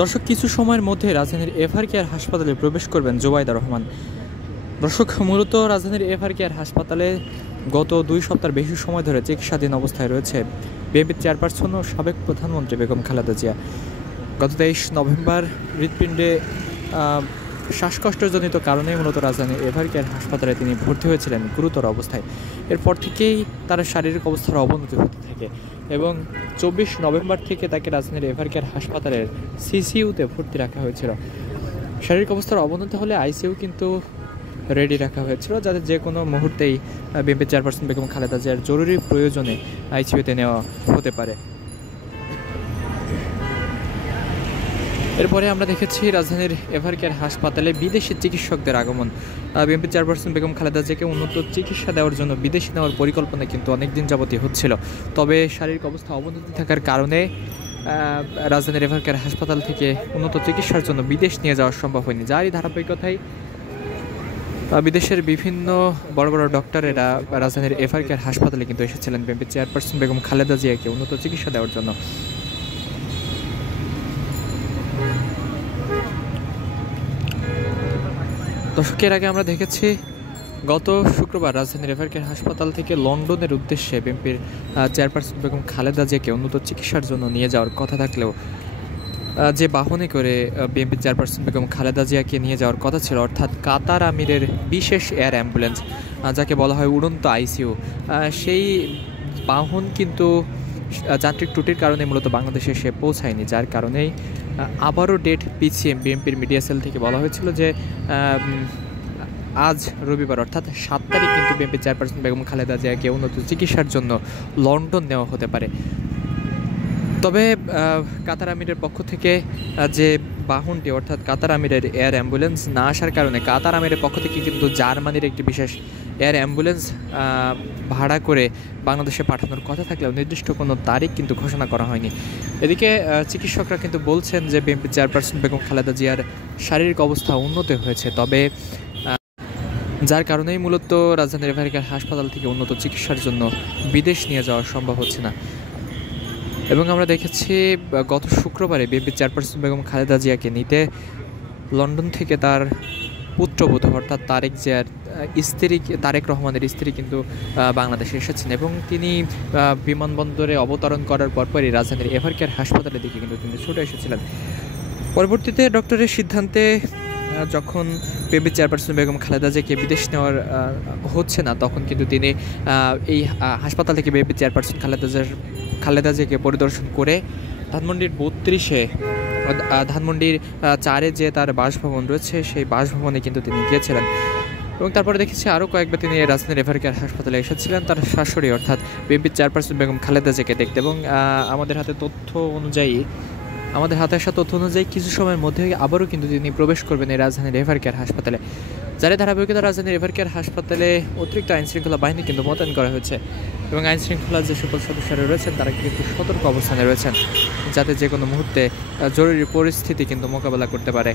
দর্শক, কিছু সময়ের মধ্যে রাজধানীর এভার কেয়ার হাসপাতালে প্রবেশ করবেন জোবাইদা রহমান। দর্শক, মূলত রাজধানীর এভার কেয়ার হাসপাতালে গত 2 সপ্তাহের বেশি সময় ধরে চিকিৎসাধীন অবস্থায় রয়েছে বিএনপির চেয়ারপারসন ও সাবেক প্রধানমন্ত্রী বেগম খালেদা জিয়া। গত 23 নভেম্বর হৃৎপিণ্ডে শ্বাসকষ্টজনিত কারণে মূলত রাজধানীর এভার কেয়ার হাসপাতালে তিনি ভর্তি হয়েছিলেন গুরুতর অবস্থায়। এরপর থেকেই তার শারীরিক অবস্থার অবনতি হতে থাকে এবং 24 নভেম্বর থেকে তাকে রাজধানীর এভার কেয়ার হাসপাতালের সিসিইউতে ভর্তি রাখা হয়েছিল। শারীরিক অবস্থার অবনতি হলে আইসিইউ কিন্তু রেডি রাখা হয়েছিল, যাতে যে কোনো মুহূর্তেই বিএনপি চেয়ারপারসন বেগম খালেদা জিয়ার জরুরি প্রয়োজনে আইসিইউতে নেওয়া হতে পারে। এরপরে আমরা দেখেছি রাজধানীর এভার কেয়ার হাসপাতালে বিদেশি চিকিৎসকদের আগমন। বিএনপি চেয়ারপারসন বেগম খালেদা জিয়াকে উন্নত চিকিৎসা দেওয়ার জন্য বিদেশি নেওয়ার পরিকল্পনা কিন্তু অনেকদিন যাবতই হচ্ছিল। তবে শারীরিক অবস্থা অবনতি থাকার কারণে রাজধানীর এভার কেয়ার হাসপাতাল থেকে উন্নত চিকিৎসার জন্য বিদেশ নিয়ে যাওয়া সম্ভব হয়নি। যারই ধারাবাহিকতায় বিদেশের বিভিন্ন বড় বড় ডক্টরেরা রাজধানীর এভার কেয়ার হাসপাতালে কিন্তু এসেছিলেন বিএনপি চেয়ারপারসন বেগম খালেদা জিয়াকে উন্নত চিকিৎসা দেওয়ার জন্য। দর্শকের আগে আমরা দেখেছি গত শুক্রবার রাজধানীর এভার কেয়ার হাসপাতাল থেকে লন্ডনের উদ্দেশ্যে বিএনপির চেয়ারপারসন বেগম খালেদা জিয়াকে উন্নত চিকিৎসার জন্য নিয়ে যাওয়ার কথা থাকলেও যে বাহনে করে বিএনপি চেয়ারপারসন বেগম খালেদা জিয়াকে নিয়ে যাওয়ার কথা ছিল, অর্থাৎ কাতার আমিরের বিশেষ এয়ার অ্যাম্বুলেন্স, যাকে বলা হয় উড়ন্ত আইসিইউ, সেই বাহন কিন্তু যান্ত্রিক ত্রুটির কারণে মূলত বাংলাদেশে এসে পৌঁছায়নি। যার কারণেই আবারও ডেট পিছিয়ে বিএনপির মিডিয়া সেল থেকে বলা হয়েছিল যে আজ রবিবার অর্থাৎ 7 তারিখ কিন্তু বিএনপি চেয়ারপারসন বেগম খালেদা জিয়াকে উন্নত চিকিৎসার জন্য লন্ডন নেওয়া হতে পারে। তবে কাতার আমিরের পক্ষ থেকে যে বাহনটি অর্থাৎ কাতার আমিরের এয়ার অ্যাম্বুলেন্স না আসার কারণে কাতার আমিরের পক্ষ থেকে কিন্তু জার্মানির একটি বিশেষ এয়ার অ্যাম্বুলেন্স ভাড়া করে বাংলাদেশে পাঠানোর কথা থাকলেও নির্দিষ্ট কোনো তারিখ কিন্তু ঘোষণা করা হয়নি। এদিকে চিকিৎসকরা কিন্তু বলছেন যে বিএনপি চেয়ারপারসন বেগম খালেদা জিয়ার শারীরিক অবস্থা উন্নত হয়েছে, তবে যার কারণেই মূলত রাজধানীর এভার কেয়ার হাসপাতাল থেকে উন্নত চিকিৎসার জন্য বিদেশ নিয়ে যাওয়া সম্ভব হচ্ছে না। এবং আমরা দেখেছি গত শুক্রবারে বিএনপি চেয়ারপারসন বেগম খালেদা জিয়াকে নিতে লন্ডন থেকে তার পুত্রবধূ অর্থাৎ তারেক জিয়ার স্ত্রী, তারেক রহমানের স্ত্রী কিন্তু বাংলাদেশে এসেছেন এবং তিনি বিমানবন্দরে অবতরণ করার পরপরই রাজধানীর এভার কেয়ার হাসপাতালের দিকে কিন্তু তিনি ছুটে এসেছিলেন। পরবর্তীতে ডক্টরের সিদ্ধান্তে যখন বিএনপি চেয়ারপারসন বেগম খালেদা জিয়াকে বিদেশ নেওয়ার হচ্ছে না, তখন কিন্তু তিনি এই হাসপাতাল থেকে বিএনপি চেয়ারপারসন খালেদা জিয়াকে পরিদর্শন করে ধানমন্ডির 32-এ ধানমন্ডির 4-এ যে তার বাসভবন রয়েছে সেই বাসভবনে কিন্তু তিনি গিয়েছিলেন। এবং তারপরে দেখেছি আরও কয়েকবার তিনি রাজধানীর এভার কেয়ার হাসপাতালে এসেছিলেন তার শাশুড়ি অর্থাৎ বিএনপি চেয়ারপারসন বেগম খালেদা জিয়াকে দেখতে। এবং আমাদের হাতে আসা তথ্য অনুযায়ী কিছু সময়ের মধ্যে আবারও কিন্তু তিনি প্রবেশ করবেন এই রাজধানীর এভার কেয়ার হাসপাতালে। যারা ধারাবাহিকতা রাজধানীর এভার কেয়ার হাসপাতালে অতিরিক্ত আইনশৃঙ্খলা বাহিনী কিন্তু মোতায়েন করা হয়েছে এবং আইনশৃঙ্খলার যে সকল সদস্যরা রয়েছেন তারা কিন্তু সতর্ক অবস্থানে রয়েছেন, যাতে যে কোনো মুহূর্তে জরুরি পরিস্থিতি কিন্তু মোকাবেলা করতে পারে।